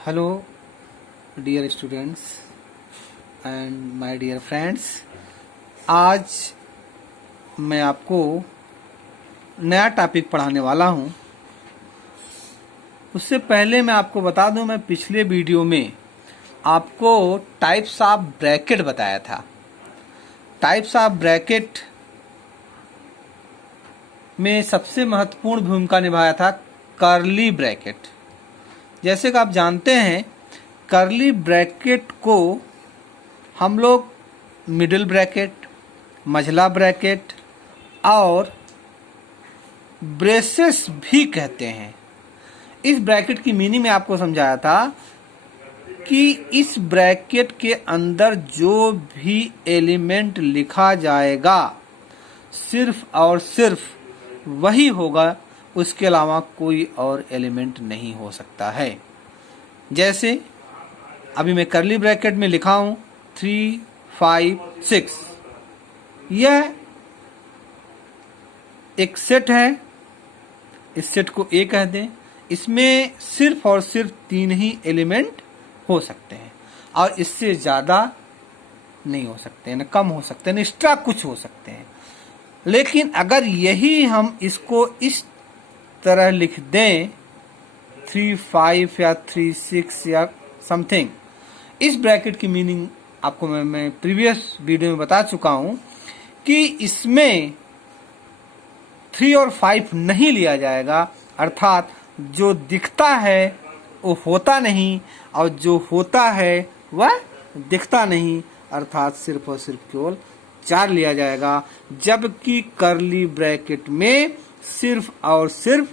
Hello dear students and my dear friends. आज मैं आपको नया टॉपिक पढ़ाने वाला हूं। उससे पहले मैं आपको बता दूं, मैं पिछले वीडियो में आपको टाइप्स ऑफ ब्रैकेट बताया था। टाइप्स ऑफ ब्रैकेट में सबसे महत्वपूर्ण भूमिका निभाया था कर्ली ब्रैकेट। जैसे कि आप जानते हैं, कर्ली ब्रैकेट को हम लोग मिडिल ब्रैकेट, मझला ब्रैकेट और ब्रेसेस भी कहते हैं। इस ब्रैकेट की मीनिंग में आपको समझाया था कि इस ब्रैकेट के अंदर जो भी एलिमेंट लिखा जाएगा सिर्फ और सिर्फ वही होगा, उसके अलावा कोई और एलिमेंट नहीं हो सकता है। जैसे अभी मैं कर्ली ब्रैकेट में लिखा हूं 3, 5, 6। यह एक सेट है, इस सेट को ए कह दें। इसमें सिर्फ और सिर्फ 3 ही एलिमेंट हो सकते हैं और इससे ज्यादा नहीं हो सकते, न कम हो सकते, न एक्स्ट्रा कुछ हो सकते हैं। लेकिन अगर यही हम इसको इस तरह लिख दें 3, 5 या 3, 6 या समथिंग, इस ब्रैकेट की मीनिंग आपको मैं प्रीवियस वीडियो में बता चुका हूं कि इसमें 3 और 5 नहीं लिया जाएगा। अर्थात जो दिखता है वो होता नहीं और जो होता है वह दिखता नहीं, अर्थात सिर्फ और सिर्फ केवल 4 लिया जाएगा। जबकि कर्ली ब्रैकेट में सिर्फ और सिर्फ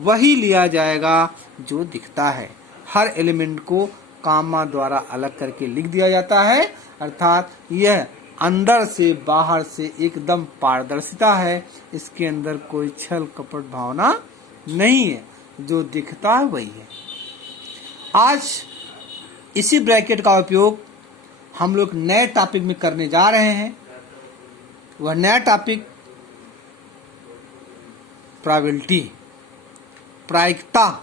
वही लिया जाएगा जो दिखता है। हर एलिमेंट को कामा द्वारा अलग करके लिख दिया जाता है, अर्थात यह अंदर से बाहर से एकदम पारदर्शिता है। इसके अंदर कोई छल कपट भावना नहीं है, जो दिखता है वही है। आज इसी ब्रैकेट का उपयोग हम लोग नए टॉपिक में करने जा रहे हैं। वह नया टॉपिक प्रोबेबिलिटी, प्रायिकता,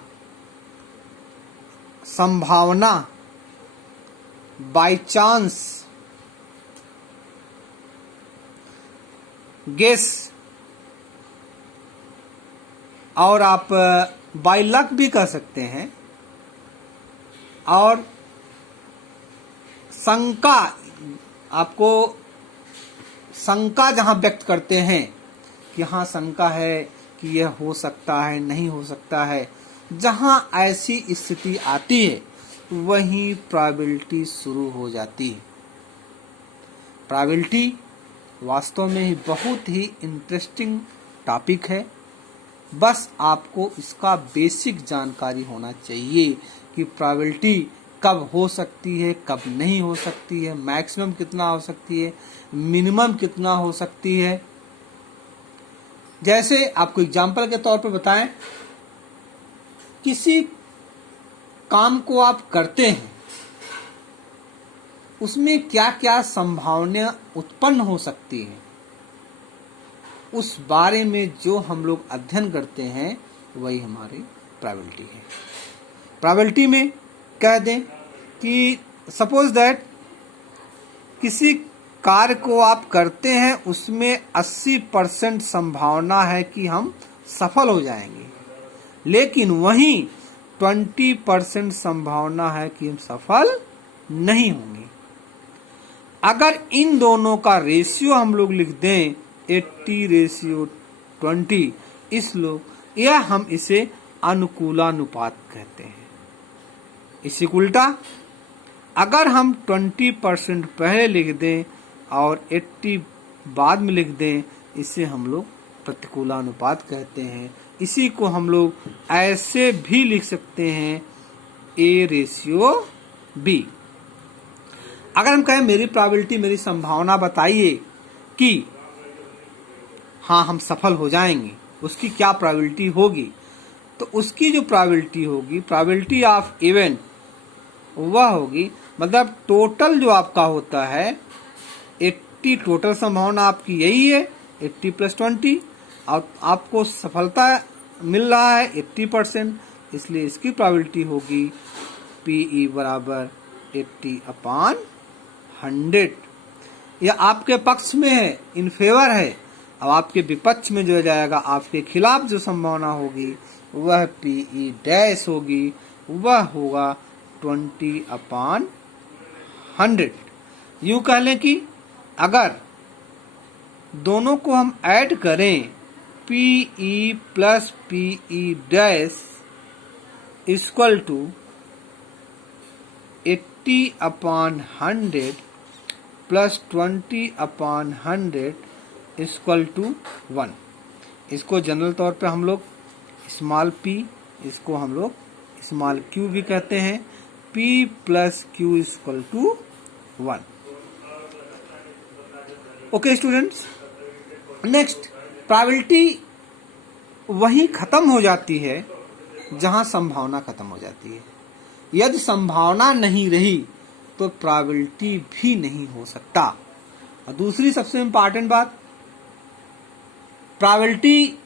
संभावना, बाय चांस, गेस और आप बाय लक भी कर सकते हैं। और शंका, आपको शंका जहां व्यक्त करते हैं कि हाँ शंका है कि यह हो सकता है, नहीं हो सकता है, जहां ऐसी स्थिति आती है वहीं प्रोबेबिलिटी शुरू हो जाती है। प्रोबेबिलिटी वास्तव में ही बहुत ही इंटरेस्टिंग टॉपिक है। बस आपको इसका बेसिक जानकारी होना चाहिए कि प्रोबेबिलिटी कब हो सकती है, कब नहीं हो सकती है, मैक्सिमम कितना हो सकती है, मिनिमम कितना हो सकती है। जैसे आपको एग्जांपल के तौर पर बताएं, किसी काम को आप करते हैं, उसमें क्या क्या संभावना उत्पन्न हो सकती है, उस बारे में जो हम लोग अध्ययन करते हैं वही हमारी प्रोबेबिलिटी है। प्रोबेबिलिटी में कह दें कि सपोज दैट किसी कार्य को आप करते हैं, उसमें 80% संभावना है कि हम सफल हो जाएंगे, लेकिन वहीं 20% संभावना है कि हम सफल नहीं होंगे। अगर इन दोनों का रेशियो हम लोग लिख दें 80:20, यह हम इसे अनुकूलानुपात कहते हैं। इसी उल्टा अगर हम 20% पहले लिख दें और 80 बाद में लिख दें, इसे हम लोग प्रतिकूलानुपात कहते हैं। इसी को हम लोग ऐसे भी लिख सकते हैं A:B। अगर हम कहें मेरी प्रोबेबिलिटी, मेरी संभावना बताइए कि हाँ हम सफल हो जाएंगे, उसकी क्या प्रोबेबिलिटी होगी, तो उसकी जो प्रोबेबिलिटी होगी, प्रोबेबिलिटी ऑफ इवेंट, वह होगी, मतलब टोटल जो आपका होता है 80, टोटल संभावना आपकी यही है 80 + 20, और आपको सफलता मिल रहा है 80%, इसलिए इसकी प्रोबेबिलिटी होगी P PE बराबर 80/100। यह आपके पक्ष में है, इन फेवर है। अब आपके विपक्ष में जो हो जाएगा, आपके खिलाफ जो संभावना होगी वह PE डैश होगी, वह होगा 20/100। यूं कह लें कि अगर दोनों को हम ऐड करें, PE plus PE dash equal to 80/100 plus 20/100 equal to 1। इसको जनरल तौर पे हम लोग स्मॉल p, इसको हम लोग स्मॉल q भी कहते हैं। P plus Q equal to 1। Okay students, next probability वहीं खत्म हो जाती है जहां संभावना खत्म हो जाती है। यदि संभावना नहीं रही तो प्रोबेबिलिटी भी नहीं हो सकता। और दूसरी सबसे इम्पॉर्टेंट बात, प्रोबेबिलिटी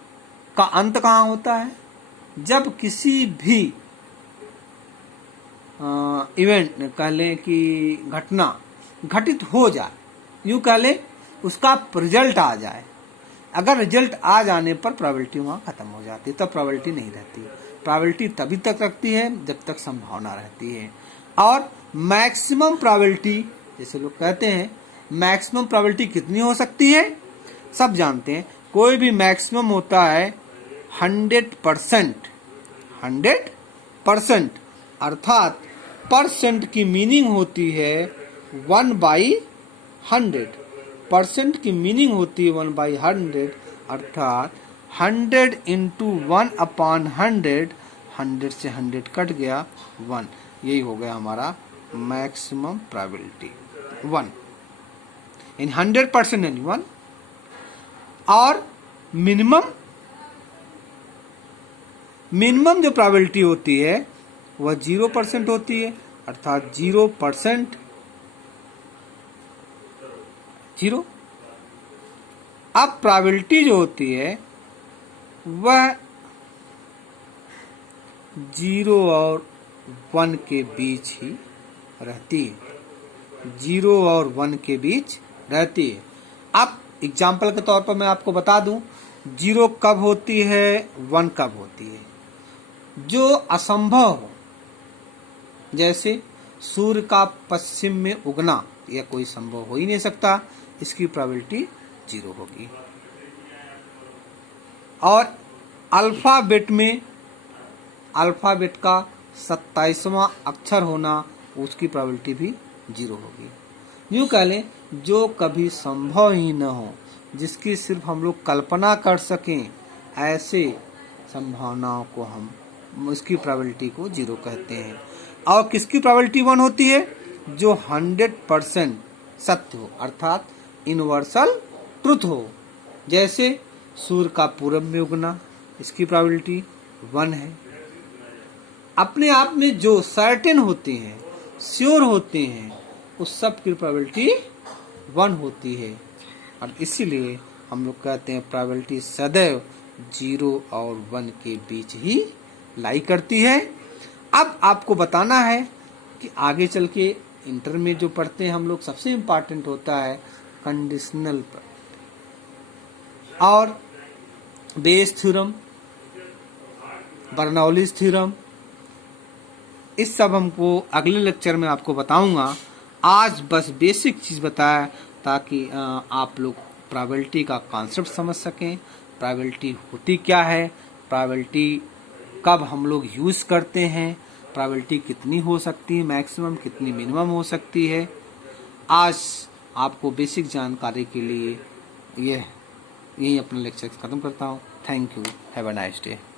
का अंत कहाँ होता है? जब किसी भी इवेंट कह लें कि घटना घटित हो जाए, यूं कह लें उसका रिजल्ट आ जाए। अगर रिजल्ट आ जाने पर प्रोबेबिलिटी वहां खत्म हो जाती है, तब प्रोबेबिलिटी नहीं रहती। प्रोबेबिलिटी तभी तक रखती है जब तक संभावना रहती है। और मैक्सिमम प्रोबेबिलिटी, जैसे लोग कहते हैं, मैक्सिमम प्रोबेबिलिटी कितनी हो सकती है? सब जानते हैं, कोई भी मैक्सिमम होता है 100%। 100% अर्थात परसेंट की मीनिंग होती है 1/100। परसेंट की मीनिंग होती है 1/100, अर्थात 100 इंटू 1/100, 100 से 100 कट गया 1। यही हो गया हमारा मैक्सिमम प्रोबेबिलिटी 1 इन 100% यानी 1। और मिनिमम जो प्रोबेबिलिटी होती है वह 0% होती है, अर्थात 0%। 0। अब प्रोबेबिलिटी जो होती है वह 0 और 1 के बीच ही रहती है। 0 और 1 के बीच रहती है। अब एग्जाम्पल के तौर पर मैं आपको बता दूं, 0 कब होती है, 1 कब होती है। जो असंभव हो, जैसे सूर्य का पश्चिम में उगना, यह कोई संभव हो ही नहीं सकता, इसकी प्रोबेबिलिटी 0 होगी। और अल्फाबेट में अल्फाबेट का 27वां अक्षर होना, उसकी प्रोबेबिलिटी भी 0 होगी। यूं कह लें, जो कभी संभव ही न हो, जिसकी सिर्फ हम लोग कल्पना कर सकें, ऐसे संभावनाओं को हम उसकी प्रोबेबिलिटी को 0 कहते हैं। और किसकी प्रोबेबिलिटी 1 होती है? जो 100% सत्य हो, अर्थात यूनिवर्सल ट्रुथ हो। जैसे सूर्य का पूरब में उगना, इसकी प्रोबेबिलिटी 1 है। अपने आप में जो सर्टेन होते हैं, श्योर होते हैं, उस सब की प्रोबेबिलिटी 1 होती है। और इसीलिए हम लोग कहते हैं प्रोबेबिलिटी सदैव 0 और 1 के बीच ही लाई करती है। अब आपको बताना है कि आगे चल के इंटर में जो पढ़ते हैं हम लोग, सबसे इम्पॉर्टेंट होता है कंडीशनल और बेस थ्योरम, बर्नौलीज थ्योरम। इस सब हमको अगले लेक्चर में आपको बताऊंगा। आज बस बेसिक चीज बताया ताकि आप लोग प्रोबेबिलिटी का कॉन्सेप्ट समझ सकें, प्रोबेबिलिटी होती क्या है, प्रोबेबिलिटी कब हम लोग यूज करते हैं, प्रोबेबिलिटी कितनी हो सकती है मैक्सिमम, कितनी मिनिमम हो सकती है। आज आपको बेसिक जानकारी के लिए यही अपना लेक्चर खत्म करता हूँ। Thank you, have a nice day.